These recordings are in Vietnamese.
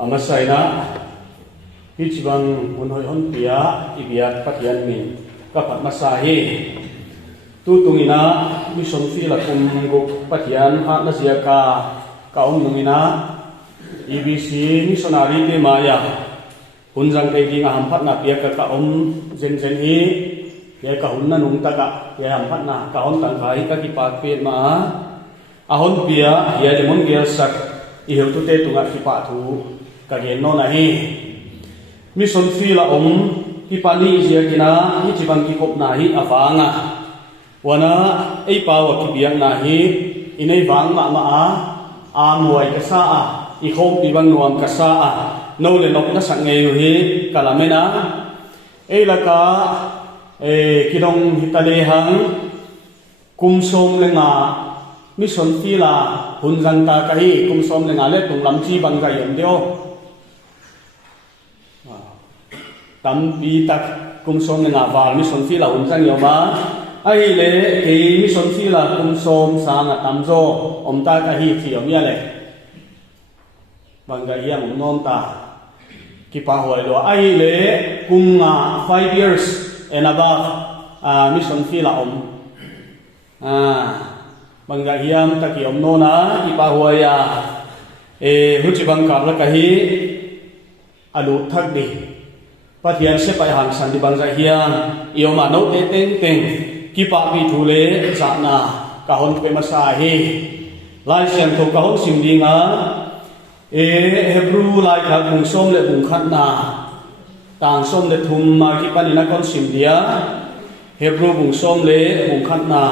Amasaina Hichibang unhoy honpia ibiat patian min kapat masahi tutungina mission fila kumguk patian hat na siaka kaumnungina IBC missionary te maya hunjang kay di nga hampat na pia ka kaum zen hi ya kahun na nung taka ya hampat na kaum tangkai ka kipat ma ahon pia ya lemon gel sak ihew tu te tunga kipat thu kagien no nahi mission fila hipani sia kina hi chibang ki kop nahi afanga wana ei pawa ki biang nahi inei wang ma a muai ka sa a i khom pi bang nuam ka sa a no le nok na sang ngei hi kalamena ei laka kidong hitale hang kumsom le nga mission fila hunjang ta kai kumsom le nga le tung lam chi bang ga yom dio tam bi tak kumsom nga wal mission fila hunjang yoma ai le ke mission fila kumsom sa nga tamzo omta ka hi thiom ya le bangga yang non ta ki pa hoi lo ai le kunga 5 years and above mission fila bangga hiam ta ki no na ki pa hoi ya huchi bang ka la ka hi alu thak di patian se pai han san di bangga hiam ioma no te teng teng ki pa bi thule cha na ka hon pe ma sa hi lai sem tho ka hon sim ding a Hebrew lai ka bung som le bung khat na tang som le thum ma ki pani na kon sim dia Hebrew bung som le bung khat na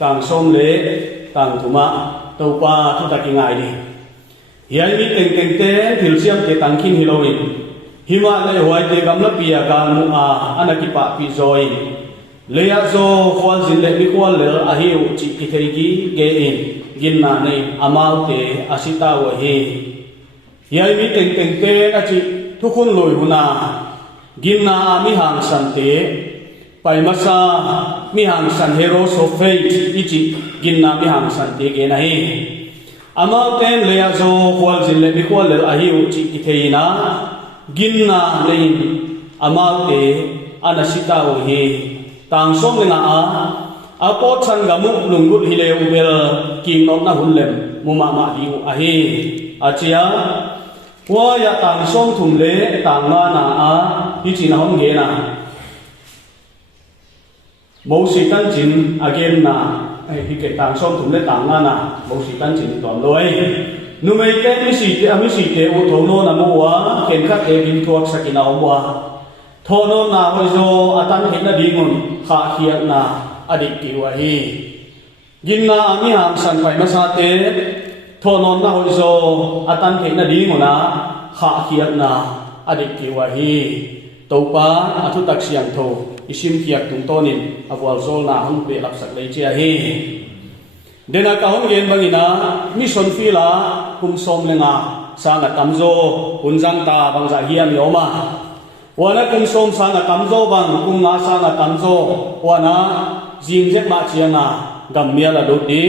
tang som le tang thuma to pa thu ta ki ngai ni hian mi teng teng te thil siam te tang kin hiloin hima le hoi te gam la pia ga mu a anaki pa pi zoi leya zo khwal zin le mi kwal le a hi u chi ki thei gi ge in gin na nei amal te asita wa hi hian mi teng teng te a chi thu khun loi huna gin na mi hang san te pai masa mi hang san heroes of faith ichi gin na mi hang san te ge na hi amal ten leya zo khwal zin le mi kwal le a hi u chi ki thei na gin na nei amal te anasita wa hi tang som le nga a po chan ga mu lunggut hi le ubel king not na hullem muma ma di u a hi achia wa ya tang som thum le tang na na a hi chin hom ge na mo si tan chin again na hi ke tang som thum le tang na na mo si tan chin ton loi nu mei ke mi si te u tho no na mo wa ken kha e bin thuak sakina om wa thono na hoi zo atan hena dingun kha hiat na adik ti wa hi ginna ami ham san pai ma sa te thono na hoi zo atan hena dinguna kha hiat na adik ti wa hi topa athu tak siang tho isim kiak tung tonin awal zol na hum be lak sak lei chia hi dena ka hon gen bangina mission fila kum som lenga sa na tamzo hunjang ta bangza hiam yoma wana kum som sa na tamzo bang kum nga sa na tamzo wana jing je ma chianga gamia la do di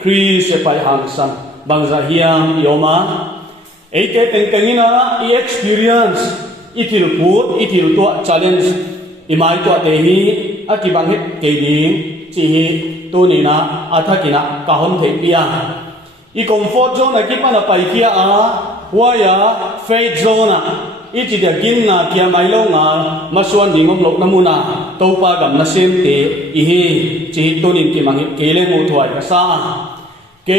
kri se pai hang san bangza hiam yoma eite tengtengina I experience itil put itil to challenge imai to te hi akibang het ke ding chi hi to ni na athakina ka hon the pia I comfort zone akipana pai kia a waya faith zone iti dia ginna kia mai lo nga masuan dingom lok namuna topa gam na sem te I hi chi tonin ki mangi kele mo thwai ka sa ke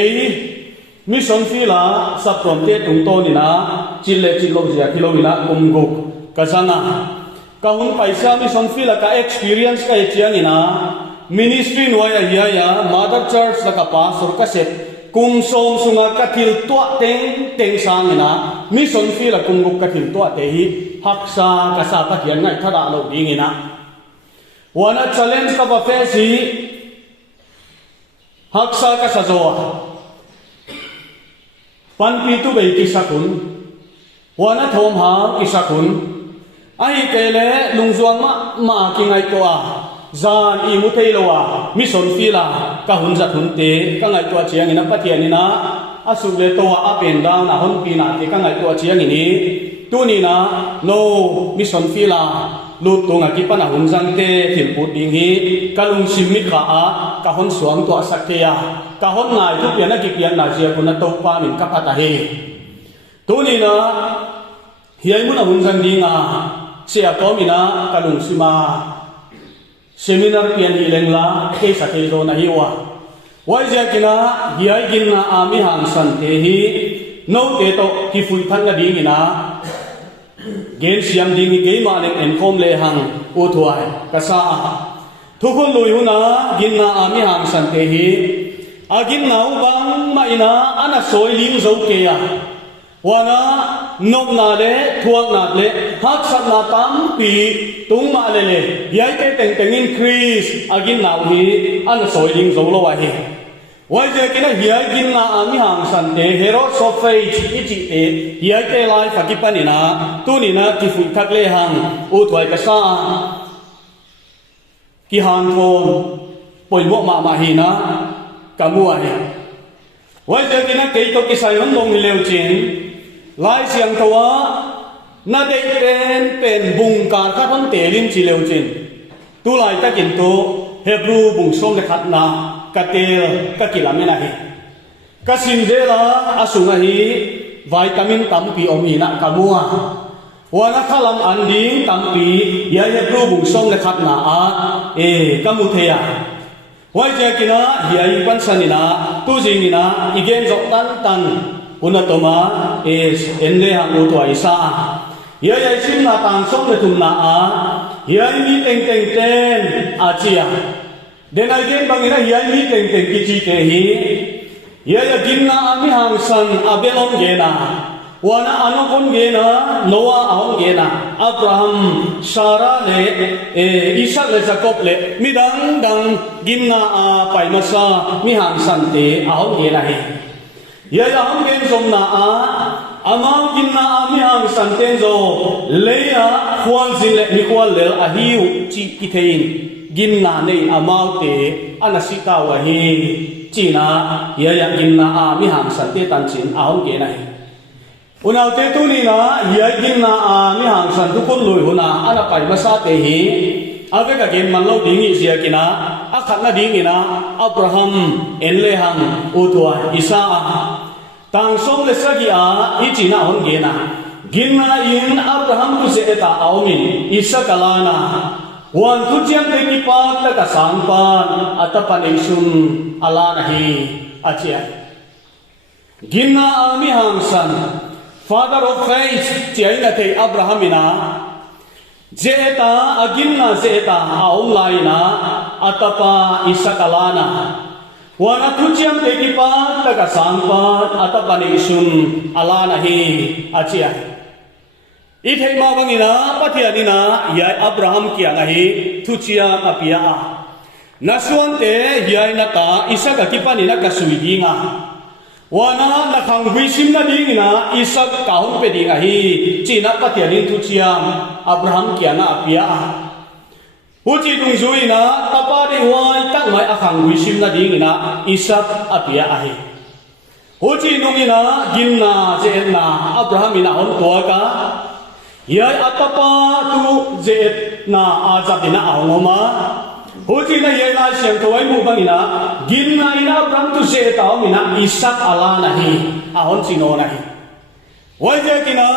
mission fila sa promte tung to ni na chille chilo ja kilomina kumguk ka sanga ka hun paisa mission fila ka experience ka chiang ina ministry noya ya mother church la ka pastor ka set kum som sunga kathil tua teng sang ina mission fila kumguk kathil tua te hi haksa ka sa ka hian ngai thada lo ding ina wana challenge ka ba fe si haksa ka sa zo pan pi tu be ki sakun wana thom ha ki sakun ai kele lungzuang ma ki ngai to a zan I mu thei lo a mission fila ka hun za thun te ka ngai to chiang ina pathian ina asu le to a pen down na hon pi na te ka ngai to chiang ni tu ni na no mission fila lu tu nga ki pa na hun jang te thil pu ding hi kalung sim mi kha a ka hon suang to sak ke ya ka hon ngai tu pian na ki pian na sia kun na to pa min ka pata he tu ni na hiai mun a hun jang ding a sia ko mi na kalung sima seminar pian hi leng la ke sa ke do na hi wa wai ja kina hiai gin na ami hang san te hi no te to ki fui than na ding ina gen siam ding ge ma leng en khom le hang u thuai ka sa thu khon lui hu na gin na ami hang san te hi agin nau bang ma ina ana soi lim zo ke ya wana nop na le thuak na le hak sat na tam pi tung ma le le yai te teng teng increase agin nau hi ana soi lim zo lo wa hi wai je kina hiai gin na ami hang san te hero so faith ichi te hiai te lai fa ki pani na tu ni na ki fu thak le hang u thwai ka sa ki han thon poi mo ma hi na ka mu a hi wai je kina ke to ki sai hon dong leu chin lai siang towa na de pen bung ka kha hon te lim chi leu chin tu lai ta kin to hebrew bung som le khat na katel ka kilamena hi ka sindela asunga hi vitamin tampi omina kamua wana khalam anding tampi ya hebrew bung som le khat na a kamu theya wai je kina hiai pan sanina tu jingina igen jok tan unatoma is enle hang u to isa ya sim na tang som le tum na a ya mi teng ten a chia den again bangina ya mi teng ki chi te hi ya ginna ami hang san abelong ge na wana anokon ge na noah ahong ge na abraham sarah le isaac le jacob le midang dang ginna a paimasa mi hang san te ahong ge na hi ya ahong gen som na a amang ginna ami hang san ten zo leya khwal zin le mi khwal le a hiu chi ki thein ginna nei amau te anasita wa hi china ya ginna ami hang san te tan chin ahong ge na hi unau te tu ni na ya ginna ami hang san tu kon loi huna ana paimasa te hi ave ka gen man lo dingi sia kina akhat na dingi na abraham enle hang uthwa isa tang som le sagi a ichina hon ge na ginna in abraham tu se eta aumin isa kalana wan tu chiam te ki pa ta ka sang pan atapan isun alana hi achia ginna ami hang san father of faith chiaina te abrahamina Zeta aginna zeta aulaina atapa isakalana wana tuchiam tekipa taka sangpa atapa nisun alana hi achia ithei ma bangina pathianina ya abraham kia ngahi tuchiam apia nasuan te yai nata isaka kipani na kasuidinga wana nakhang huisim na dingina isak kahon pe dinga hi china pathianin tuchiam abraham kia na apia huchi tungzuina tapari huai tak mai akhang huisim na dingina isak apia ahi huchi nungina ginna zetna abraham ina on toaka yai atapa tu zetna azabina ahoma huchi na yai la siang toai mu bangina ginna ina abraham tu zeta omina isak alana hi ahon chino na hi wajah kina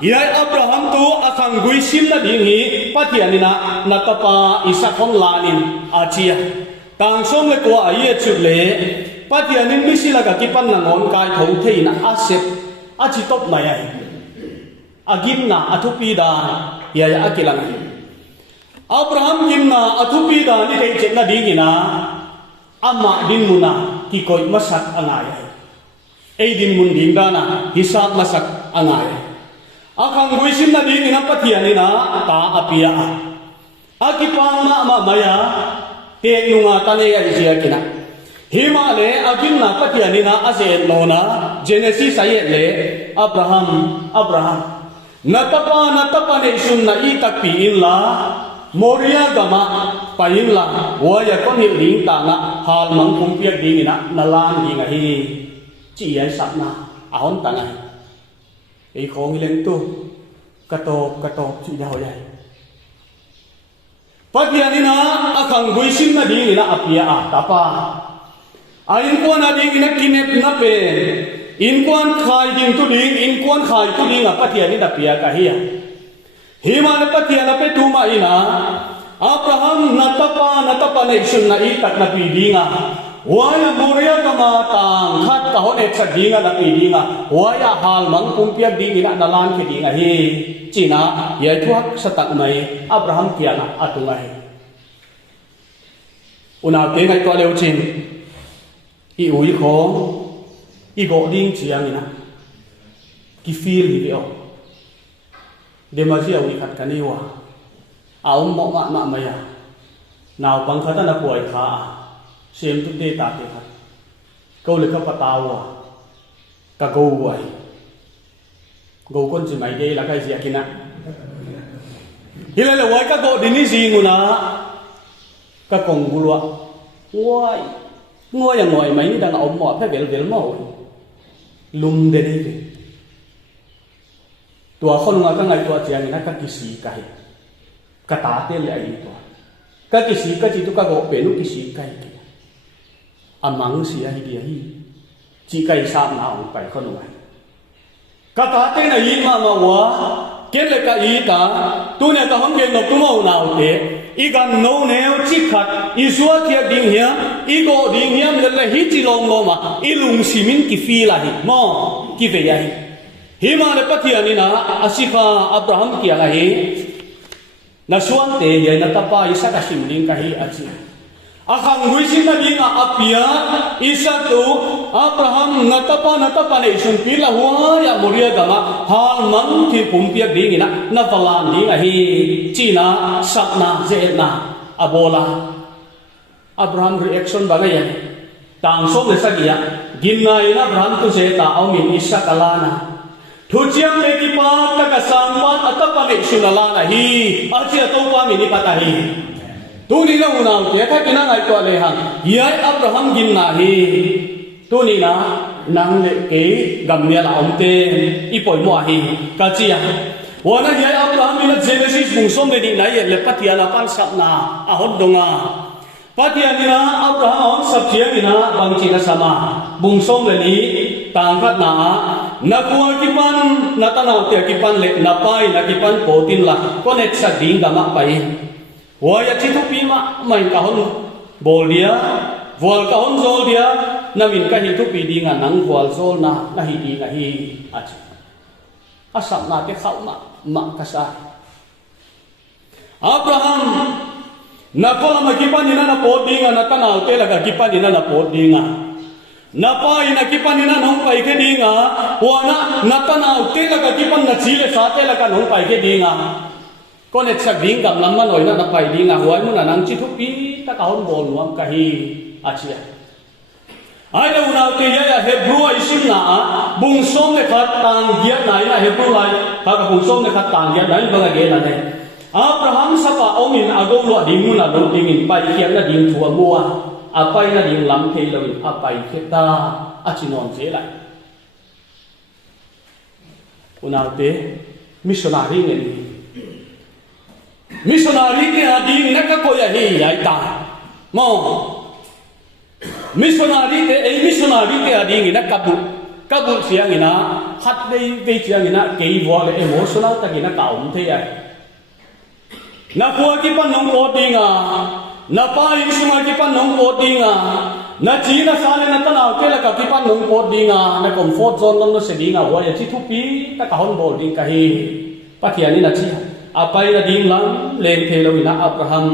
yai abraham tu akhang guisim na ding hi pathianina natapa isakon lanin achia tangsom le ko aye chule pathianin misila ka kipan na ngon kai thau theina asep achi top na yai agimna athupi da ya akilang abraham gimna athupi da ni kai chenna dingina amma din muna ki koi masak angai ei din mun ding dana hisab masak angai akhang guisim na dingina pathianina ta apia akipang ma maya te nunga tane ya isia kina himale aginna pathianina asen nona genesis ayet le abraham natapa ne sunna itakpi illa moria gama painla waya kon hi ling ta na hal mang kum pia dingina nalan dinga hi chỉ ai sắp na áo tang ai ấy không lên tu cắt to chỉ nhau vậy phát hiện đi na akhang gui sim na đi na apia tapa in quan na đi na kinep na pe in quan khai ding tu ding in quan khai tu ding phát hiện đi na pia cả hiya hima na phát hiện na pe tu ma ina Abraham natapa na isun na itak na pidinga waya Moria kama tang khat ka hon et sa dinga na pidinga waya hal mang kumpiak ding ina nalan ke dinga hi china ye thuak sa tak mai Abraham kia na atunga hi una ke ngai to leu chin i ui kho i go ding chiang ina ki feel hi bio demasia ui khat kaniwa aum mo ma maya nào bằng khát là quậy khá xem tụi tê ta tê khát câu lời các bà tao à cả câu vậy câu con chỉ mày đây là cái gì kia nè thì lại là vậy các câu đi ní gì ngô nà các con gu lúa ngồi ngồi là ngồi mấy đang ôm mỏ phải về mỏ lùm đây đi tua con ngồi các ngày tua chiang này các kỳ sĩ cái kata te le ai to ka kisi ka chi tu ka go pe nu kisi kai ki amang si ai dia hi chi kai sa na ong pai ko nu ai kata te na yi ma wa ken le ka yi ta tu ne ta hong gen no tu mo na te i gan no ne chi khat i suwa kia ding hia i go ding hia le hi chi long lo ma i lung si min ki fi la hi mo ki ve ya hi hi ma le pathiani na asika Abraham kia la hi na suan te ye na tapa isa ka simling kahi achi akhang guisin na dinga apia isa tu Abraham na tapa ne isun pila huwa ya Moria gama hal man ki pumpiak ding ina na falan ding hi china sapna zena abola Abraham reaction bagaya tang som le sagia ginna ina Abraham tu se ta aumin isa kalana Thujiam le ki pa ta ka sangpan atapa ne sunala na hi achi to pa mi ni pata hi tu ni na una te tha kina ngai to le hang yai Abraham gin na hi tu ni na nang le ke gam ne la om te i poi mo hi ka chi ya wana yai Abraham ni na Genesis bung som le ni na ye le patia na pan sap na a hon donga patia ni na Abraham sap chia ni na bang chi na sama bung som le ni tang khat na nakuha kipan natanaw te kipan le napai na kipan potin la konet sa ding gama pai waya chitu pima mai kahon bol dia wal kahon zol dia namin ka hitu pi dinga nang wal zol na hi dinga hi achi asam na ke khau ma kasa Abraham nakola makipan ina na pot dinga natanaw te laga kipan ina na pot dinga napai na kipan ina nong pai ke dinga wana natanaw te laga kipan na chile sa te laga nong pai ke dinga konet sa ding gam lamman oi na napai dinga huai mo na nang chi thupi ta ka hon bol nuam ka hi achia ai da una te ya Hebrew isim na bung som le khat tang gia nai na Hebrew lai ta ka bung som le khat tang gia nai ba ga ge na ne Abraham sapa omin agong lo ding na lo ding in pai kiam na ding thua mua apai na ding lam ke lo apai kheta achinon je lai unaute missionary nge ni missionary ke ading na ka ko ya hi ai ta mo missionary ke ading na kabul siang ina hat dei ve siang ina ke wole emotional ta ina ka um the ai na ko ki pan nong ko dinga na pa in sunga ki pan nong ko dinga na chi na sale na tanaw ke la ka ki pan nong ko dinga na comfort zone no se dinga wa ya chi thupi ta ka hon bol ding ka hi pathian ni na chi apai na ding lang len the lo ina Abraham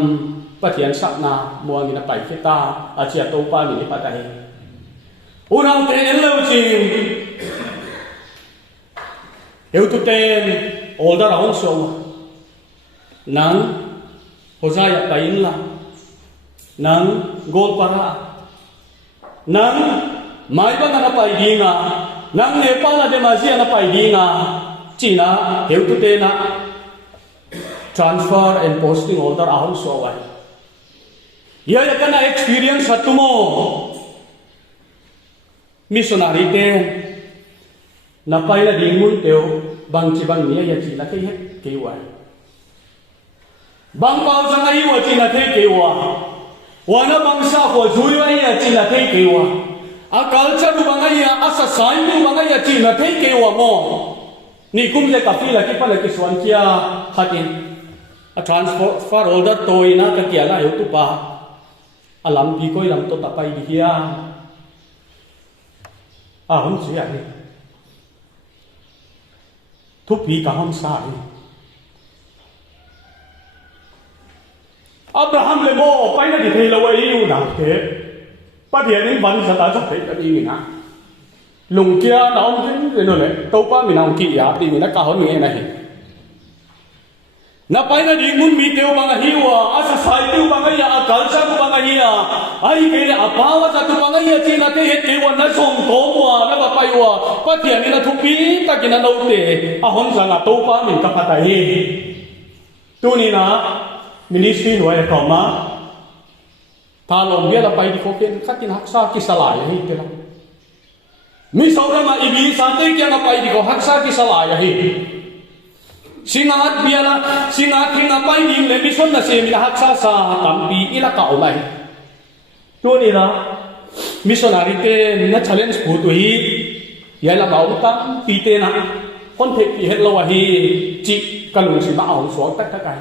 pathian sak na muang ina pai kheta achia to pa mi ni pa ta hi urang te en lo chi eu tu ten olda ra hon so nang Hosea pain la nang gol para nang mai ba na pai dinga nang Nepal na demasia na pai dinga China heu tu te na transfer and posting order ahon so ai ya kana experience hatumo missionary te na pai la ding mun teo bang chi bang ni ya chi la ke het ke wa bang pao sang ai wa chi na the ke wa na bang sa ko zui wa ya chi la the ke wa a culture bu bang ya a society bu bang ya chi na the ke wa mo ni kum le ka fi la ki pa la ki swan kia khatin a transfer order toy na ka kia la yu tu pa alam pi koi lam to ta pai di hia a hom chi ya ni thu pi ka hom sa ni Abraham le mo pai na di thei lo ai yu na ke pa dia ni ban sa ta sa thei ka di ni na lùng kia na ông chính cái nó này tàu pa mình nào kia thì mình đã cao hơn mình này na pai na di mun mi teo bang hiwa asa sai teo bang ya culture ko bang ya ai ke la apawa sa tu bang ya china ke het ke wan na song to mo na ba pai wa pa tia ni na thu pi ta ki na no te a hon sa na tàu pa mình ka pa ta hi tu ni na ministry no ya ko ma ta lom bia la pai di ko ken khatin haksa ki salai hi te la mi saura ma ibi sante kya na pai di ko haksa ki salaya hi singat biala singat hinga pai di le mi son na se mi haksa sa tampi ila ka omai to ni na missionary te na challenge pu tu hi ya la baum tam pi te na kon the ki het lo wa hi chi kalung si ma au so tak tak kai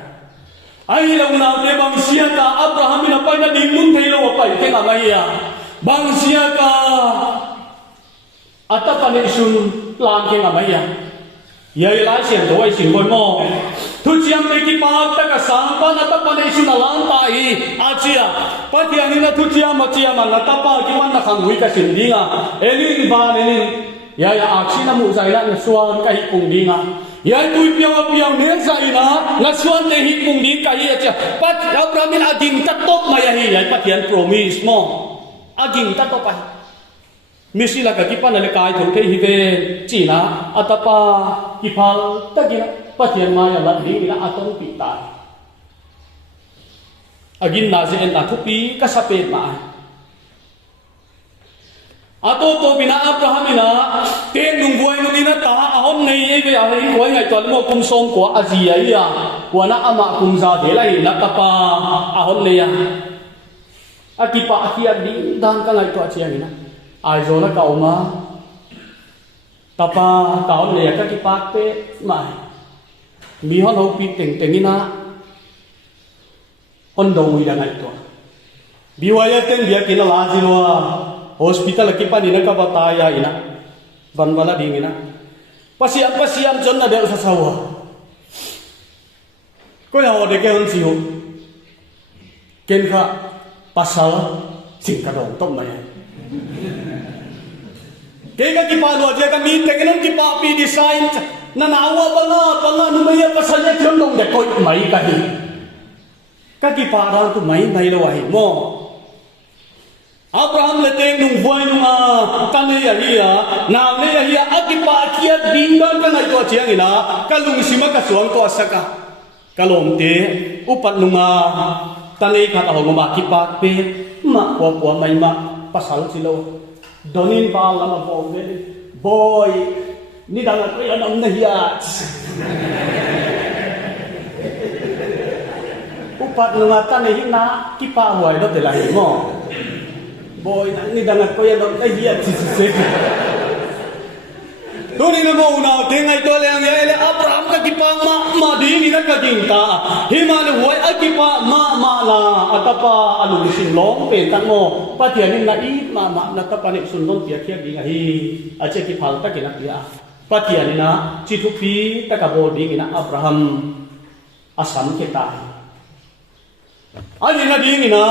ai lo na te bang sia ka Abraham na pai na di mun thei lo wa pai te na mai ya bang sia ka atapa ni sun lang ke nga maya ya la sian do ai sin bon mo thu chiam me ki pa ta ka sang pa na atapa ni sun lang ta hi achia pa ti ani na thu chiam ma chia ma na ta pa ki man na khang hui ka sin dinga eli ba ni ya aksi na mu sai la na suan ka hi kung dinga ya tu piao ne sai na suan ne hi kung ding ka hi achia pa Abraham in aging ta top maya hi ya pa tian promise mo aging ta top pa misi la ka ki pan le kai thong the hi ve chi na atapa ki phal ta ki pathian ma ya la ding na atong pi ta agin na je en na thu pi ka sape ma ato to bina Abraham ina te nung buai nu ina ta ahon nei ei ve ai koi ngai tol mo kum som ko aji ai ya wana ama kum za de lai na tapa ahon nei ya akipa akia ding dan ka ngai to achia ina ai rồi nó cầu mà tapa cầu này các cái bát pe mà mi hon hậu pi tình tình na hon đầu người đang ai to biwaya ten dia kina la zilwa hospital ki pa ni na ka bataya ina van wala ding ina pasiam chon na de sa sawa ko ya ho de ke hon si ho ken kha pasal sing ka dong tom mai kaya ki pa lo je ka mi te kenon ki pa pi design na nawa banga nu mai pa sa ya chon dong de koi mai ka hi ka ki pa ra tu mai lo ai mo Abraham le teng nung voi nung ka ne ya hi na ne ya hi a ki pa kia ding don ka ngai to chiang ina ka lung sima ka suang to saka ka lom te upat nung ta ne ka ta ho ma ki pa pe ma ko mai ma pasal silo donin ba lama bong ve boy ni dang ko ya nam na hiya upat nga ta ne hina ki pa huai do te lai mo boy ni dang ko ya nam na hiya chi se to ni na mo na te ngai to le ang ya ele Abraham ka ki pa ma di ni na ka king ta himal huai a ki pa ma la atapa alu sin long pe tan mo pa tian ni na i ma na ta pa ni sun don tia khia ding a hi a che ki phal ta ki na tia pa tian ni na chi thu phi ta ka bo ding ina Abraham asam ke ta ani na ding ina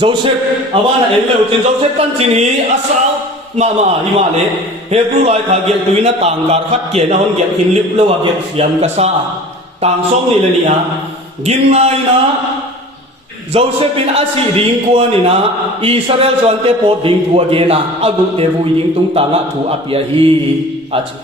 Joseph awana ele utin Joseph kan chin hi asal mama himale Hebrew lai tha gel tuina tanggar khat ke na hon gel hin lip lo wa gel siam ka sa tang song ni le ni a gin nai na Joseph in asi ding ko ni na Israel zon te po ding thu ge na agu te vui ding tung ta na thu apia hi achi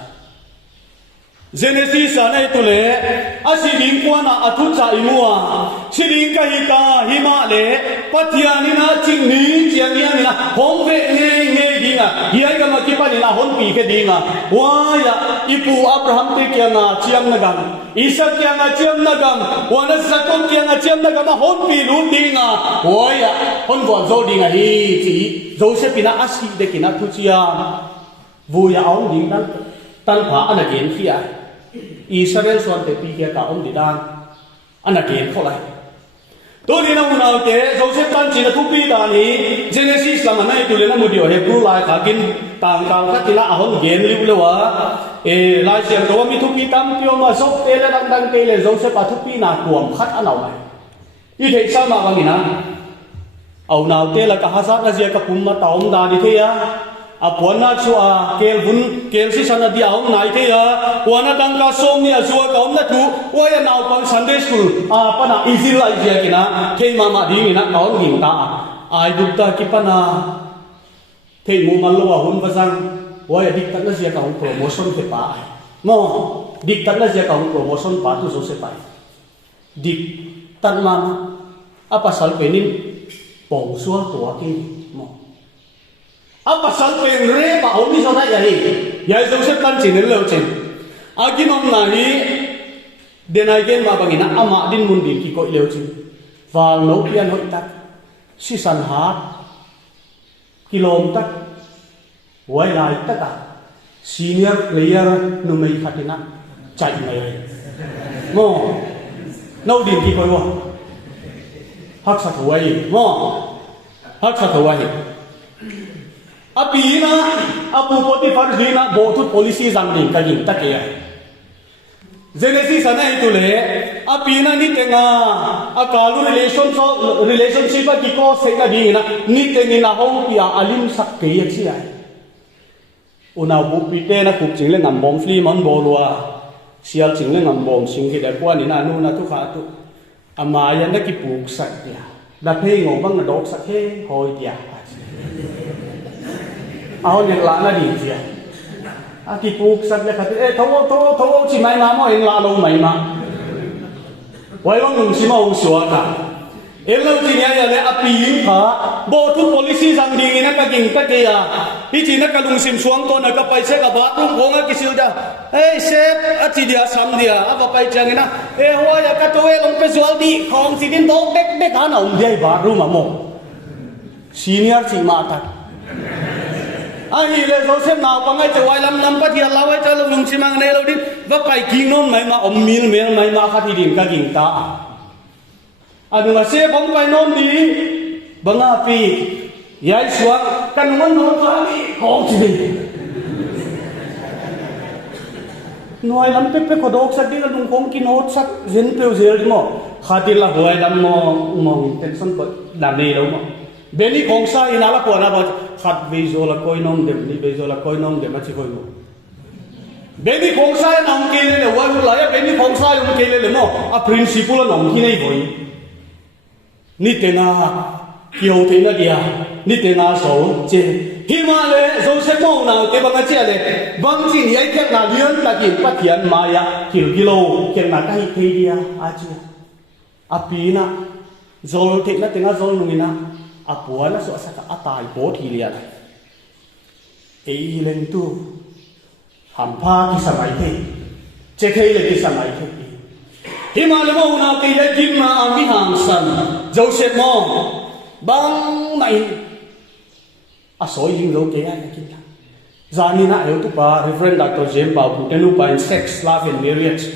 Genesis này tu lệ, asidin qua na athu cha imua, sidin kahika hima lệ, patiani na ching ni chiani na hong ve nghe dinga, hiai ka makipani na hong pi ke dinga, waya ipu Abraham te kia na chiam nagam, Isaac kia na chiam nagam, wana Jacob kia na chiam nagam na hong pi lu dinga, waya hong vợ zo dinga hi chỉ Joseph pina asi de kina thu chia, vuya ông ding tan phá anh again phía Israel soan te pi kia ka ông đi đan anh again khó lại tôi đi nào nào ke Joseph tan chỉ là thu pi đan hi Genesis làm anh tu lên một điều Hebrew lại cả kinh tàng tàng các tila ahon gen liu lewa lai siang to mi thu pi tam pio ma sok te la dang dang ke le Joseph pa thu pi na kuam khat anau mai i thei sa ma bangina au nào te la ka hasat na zia ka pum ma taom da đi thế à puana chua kel si sana dia ông nai thế à puana dang ka som ni chua ka om na thu oya nào pang Sunday school pana easy life dia kina thei mama ding ina ka on ngin ta ai duk ta ki pana thei mu mal lo hun vasang oya dik tak na zia ka promotion te pa ai mo dik tak na zia ka promotion pa tu so se pai dik tan mama apa sal penin pong sual tua ki mo apa sal pen re pa omi so na yahi ya Joseph kan chin lo chen aginom na hi denai gen ma bangina ama din mun din ki ko leo chen wal no pian hoi tak si san ha kilom tak wai lai tak senior player nu mai khatina chai mai mo no din ki ko wo hak sa thawai mo hak sa thawai api na apu poti far dina bothut policy jang ding ka ging takia Genesis ana itu le api na ni tenga akalu relationship ki ko se ka ding na ni tengi na hong pia alim sak ke ya chi ai una bu pite na kup ching le ngam bom fli mon bolwa sial ching le ngam bom sing ki da kwa ni na nu na tu kha tu amaya na ki puk sak ya da pe ngom bang na dok sak he hoi dia ahon yang lana di dia aki puk sak le khat tho chi mai ma mo eng la lo mai ma wai long nung si ma u suwa ka em lo chi nya ya le api yin kha bo tu policy jang ding ina ka ging ka ke ya hi chi na ka lung sim suang to na ka pai se ka ba tu konga ki sil da hey chef a chi dia sam dia aba pai chang ina hoa ya ka to e long pe sual di khong si din to dek ha na um dei ba ru ma mo senior chi ma ta ai le Joseph nào pa ngai che wai lam pa thia la wai cha lo lung simang nei lo din va pai king non mai ma om mil mel mai ma kha thi din ka ging ta adu ma se bong pai non di banga pi yai suak kan ngon non ka ni kong chi bi noi lam pe pe ko dok sak di la lung kong ki not sak zen pe zel di mo khatir la huai lam mo tension ko dam nei lo mo beni kong sa ina la ko na ba khat ve zo la koi nom dem ni ve zo la koi nom dem chi koi mo beni kong sa na om ke le wa la ya beni kong sa om ke le mo a principle na om ki nei boi ni te na kyo te na dia ni te na so che himale zo se mo na ke bang che le bang chi ni ai khek na lian ta ki pathian maya kil kilo ken na kai ke dia a chi apina zol te na te na zol nungina apuan so saka atai bo thi lian ei len tu hampa ki samai the che thei le ki samai the himale mo na ke le kim ma mi hang san Joseph mo bang mai a soi jing lo ke ai ki zani na ayo tu pa Reverend Dr. James Babu tenu pa in sex love and marriage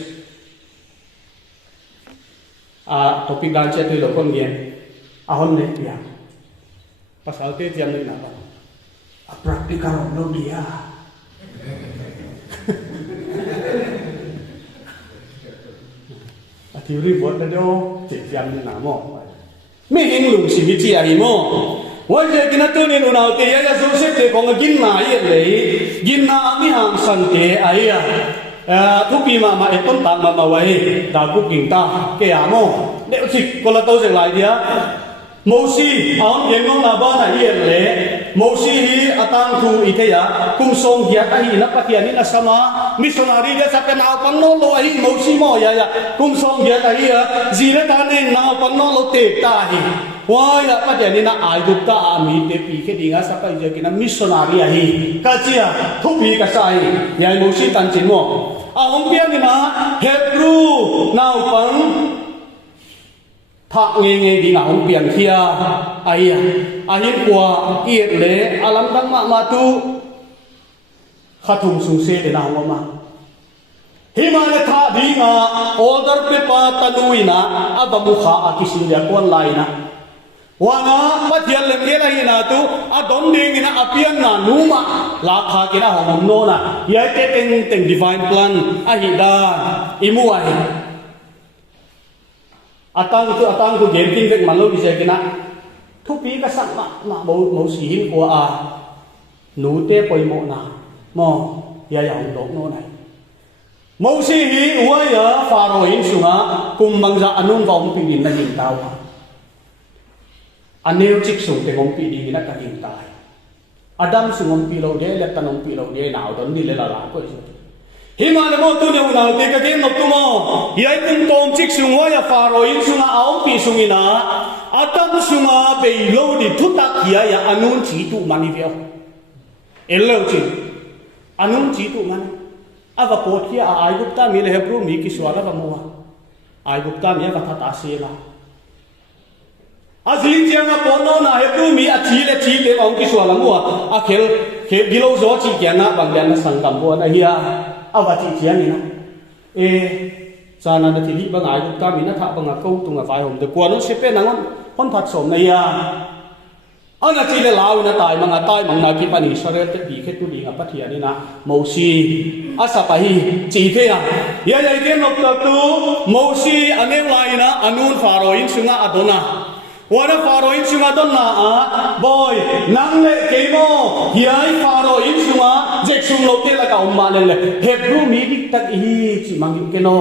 topic dan che tu lo kon gen ahon ne pia pasal te jam ni na ba practical no dia a theory what da do che jam ni na mo me hing lung si mi chi ai mo wa je kina tu ni na te ya so se te kong gin na ye le gin na mi hang san te ai ya thu pi ma e ton ta ma wai da ku king ta ke ya mo de chi ko la to se lai dia Moses ông yên ngông là ba này yên lệ Mosi hi atang thu iteya kum song hiat ahi na patian na sama missionary dia sa kanao pangno lo ahi mosi mo ya kum song hiat ahi zile ta ne na pangno lo te ta hi wa ya patian na ai dup ta ami te pi ke dinga sa pa je kina missionary ahi ka chia thu pi ka sai ya mosi tan chin mo ahong pian ni na Hebrew nau pang thak nghe đi nào không biển kia ai ahin qua yết lệ alam đăng ma tu khát hùng sung se để nào mà himane tha đi nga order paper tanui na abamu kha akisin dia kon lai na wana pathian lem ge lai na tu adon ding na apian na numa la kha kina hom no na ya te teng divine plan ahida imu ai atang tu game ting vek malo bisa kena thu pi ka sak ma mo si hin ko a nu te poi mo na mo ya yang dok no nai mo si hi wa ya faro hin sunga kum mangza anung vong pi din na hin taw aneu chik sung te ngom pi di na ka hin tai adam sungom pi lo de le tanom pi lo de naw don ni le la ko himane mo tu ne una te ka gen no tu mo yai kum tom chik sungwa ya faro in sunga aom pi sungina atam sunga be lo di thutak ya ya anun chi tu mani veo ello chi anun chi tu mani ava pot kia ai gupta mi le hebru mi ki swala ka mo ai gupta mi ka thata se la azin chianga pono na hebru mi a chi le ong ki swala mo a khel gilo zo chi kya na bang yan na sangkam bo na hiya awati chiang ni na sana na tili bang ai ka mi na tha bang a ko tunga vai hom de kwa no sepe na ngon hon phat som na ya ana chi le law na tai mang na ki pani sare te bi khe tu li nga pathia ni na mosi asa pa hi chi the ya ya ge nok ta tu mosi ane lai na anun faro in sunga adona wana faro in sunga donna boy nang le keimo hiai faro in sunga jek sung lo te la ka umma le hebru mi dik tak hi chi mangin keno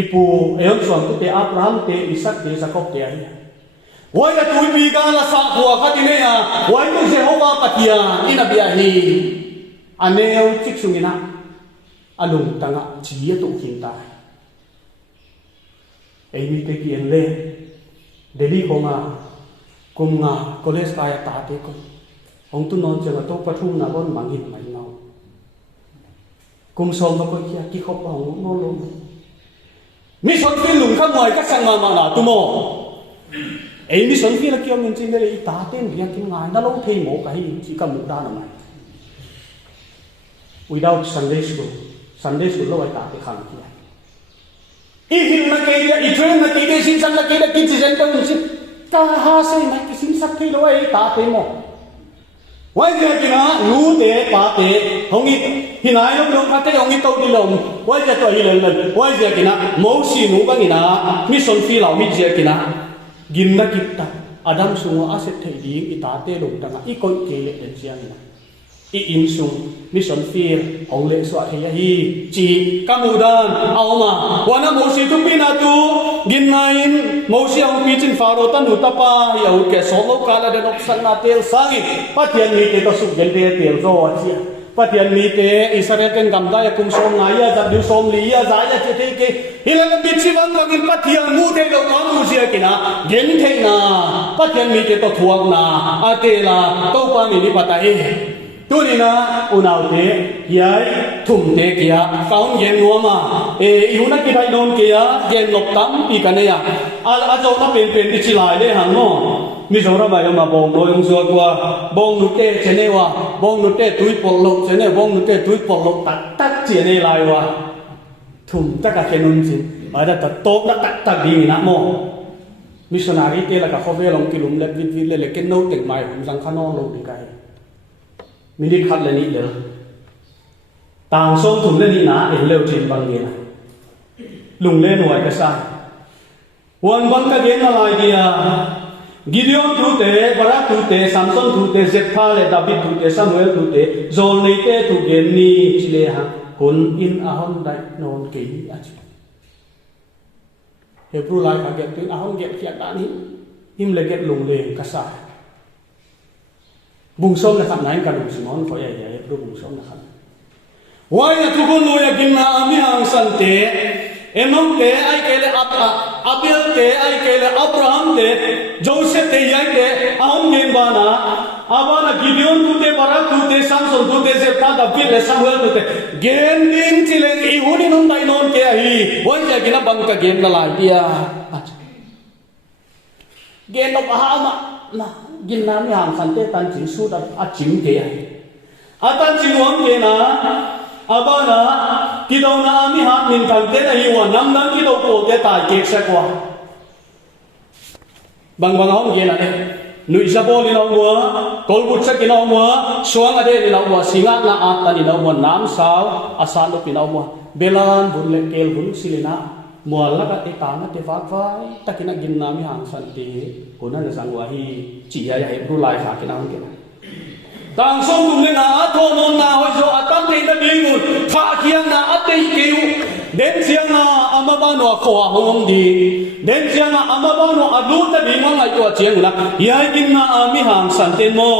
ipu eon suan tu te abraham te isak te jacob te ai wai la tu bi ga la sa huwa ka ti ne ya wai tu jehova patia ina bia hi aneu chik sungina alung tanga chi tu kin ta ei mi te kian le Delhi konga kumnga college kaya tate ko ong tu non changa to pathum na bon mangin mai no kum som ko kia ki khop ong no lo mi son fi lung kha moi ka sang ma na tu mo ei mi son fi la kyo min chin le ta ten bia kim ngai na lo thei mo ka hi chi ka mu da na mai without Sunday school lo ai ta te khang kia ihil na kaya itrain na kaya sinsan na kaya kitchen pa unsin kahasay na kisin sa kilo ay tate mo wai kaya kina lu te pa te hongi hinay long kate hongi tau dilong wai kaya to hilal wai kaya kina mo si nu bang ina mission fi law mi kaya kina gin na kita adam sungo aset thai ding itate long tanga ikon kele den siang ina i insung mission field ong le so thia hi chi kamudan awma wana mosi tu pina tu ginnain mosi ong pichin faro tan utapa ya ke solo kala de opsan na tel sangi patian mi te to su gen te tel zo achia patian mi te israel ken gamda ya kum som ngaya da du som li ya za ya che te ke hilal bichi wang wangin patian mu te lo kan mu sia kina gen the na patian mi te to thuak na atela to pa mi ni pata e tu ni na unau te yai thum te kia kaun gen nuama iuna ki dai non kia gen lok tam pi kanaya a jo na pen ti chilai le hang no mi zo ra ba ma bong lo yong zo kwa bong nu te chene wa bong nu te tui pol lok chene bong nu te tui pol lok tak chene lai wa thum ta ka kenun chin ba da ta tok da tak di na mo missionary te la ka khobe long kilum le vit le ken no tek mai hum jang khano lo bi kai Minit khát lên ít nữa, tàng sông thùng lên đi ná để leo trên bằng gì này, lùng lên ngoài cái sao, hoàn bằng cái gì nó lại đi Gideon thu tế, Barak thu tế, Samson thu tế, Jephthah, David thu tế, Samuel thu tế, John này tế thu gen ni chỉ lệ hàng, kun in ahon đại non kỹ aja. Hebrew lại cả get tu ahon get kiat đan him le get lùng lên cái sao. bung som na khat nai ka lu simon ko ya ya pro bung som na khat wai na tu gon lo ya kin na ami hang san te enom te ai ke le abel te ai ke le abraham te joseph te ya te ahom gen bana abana gideon tu te barak tu te samson tu te zepta david le samuel tu te gen ding chileng I huni non dai non ke hi wai ya gina bang ka gen na lai dia gen no bahama na gin na mi hang san te tan chin su da a ching te ai a tan chin wam ke na abana kidaw na mi hat min kan te na hi wa nam nam kidaw ko te ta ke sa kwa bang hom ge na ne nui sa bol ni naw mo kol but sa kinaw mo suang ade ni naw mo singa na at ni naw mo nam saw asa lo pinaw mo belan bun le kel bun silina mo la ka te ta na te fa vai takina gin na mi hang san te ko na sang wa hi chi ya ya bru lai kha kinaw ke na tang som tum le na tho non na hoi zo atam te na ding un kha kiang na ate kiu den siang na amaba no khwa hom di den siang na amaba no adu ta ding ma ngai to chiang na ya kin na mi hang san te mo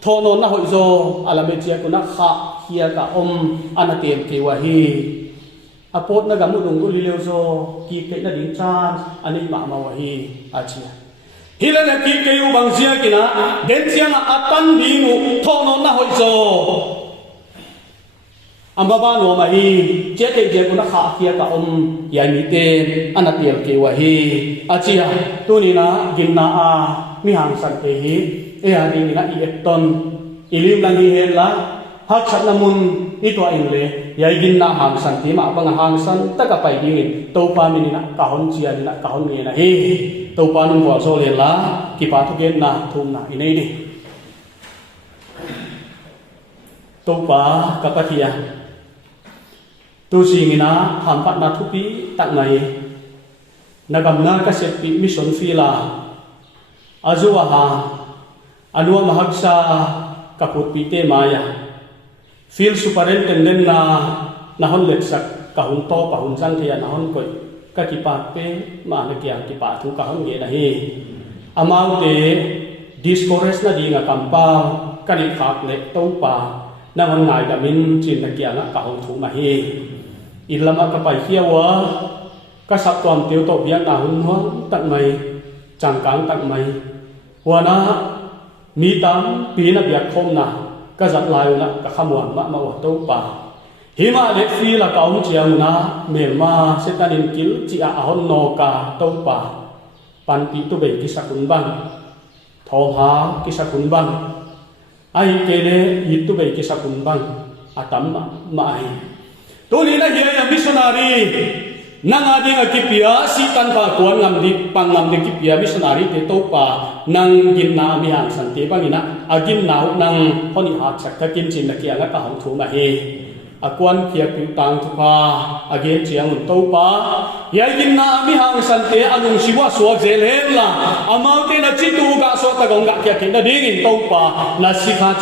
tho non na hoi zo alame chia ko na kha hia ka om anatem ke wa hi apot na gamu dung ko lileo zo ki ke na ding chan ani ma ma wa hi achia hilana ki ke u bang sia kina den siang na atan bi mu tho non na hoi zo amaba no ma hi che te je ko na kha kia ka om ya ni te anatel ke wa hi achia tu ni na gin na a mi hang san te hi e a ni na I ekton ilim lang hi hela hak sat namun itu ingle ya gin na hang san ti ma bang hang san ta ka pai ding to pa mi ni na ka hon chia ni na ka hon ni na hi to pa nun wa so le la ki pa thu gen na thum na inei ni to pa ka pa thia tu si ngina ham pat na thu pi tak nai na gam na ka set pi mission fi la azuwa ha anua mahaksa ka put pi te maya field superintendent na hon lek sak ka hun to pa hun sang thia na hon koi ka ki pa pe ma na kya ki pa thu ka hon ge na hi amau te discourage na dinga kampa ka ni khak le to pa na hon ngai da min chin na kya na ka hon thu ma hi ilama ka pai hiawa ka sap tom teu to bia na hun ho tak mai chang kang tak mai wana mi tam pi na bia khom na ka zat lai na ka khamwan ma ma wa to pa hima le fi la kaum chiang na melma setanin kil chi a hon no ka to pa pan pi tu be ki sakun bang tho ha ki sakun bang ai ke le yi tu be ki sakun bang atam ma ai tu ni na hiya missionary nang ading akipia si tan pa kuan ngam di pangam di kipia missionary te to pa nang gin na mi hang san te bangina agin nau nang honi ha chak ka kin chin na kia nga ka hong thu ma he akuan kia pi tang thu pa again chiang un to pa ya gin na mi hang san te anung siwa so zel hen la amau te na chitu ga so ta gong ga kia kin da ding in to pa na si kha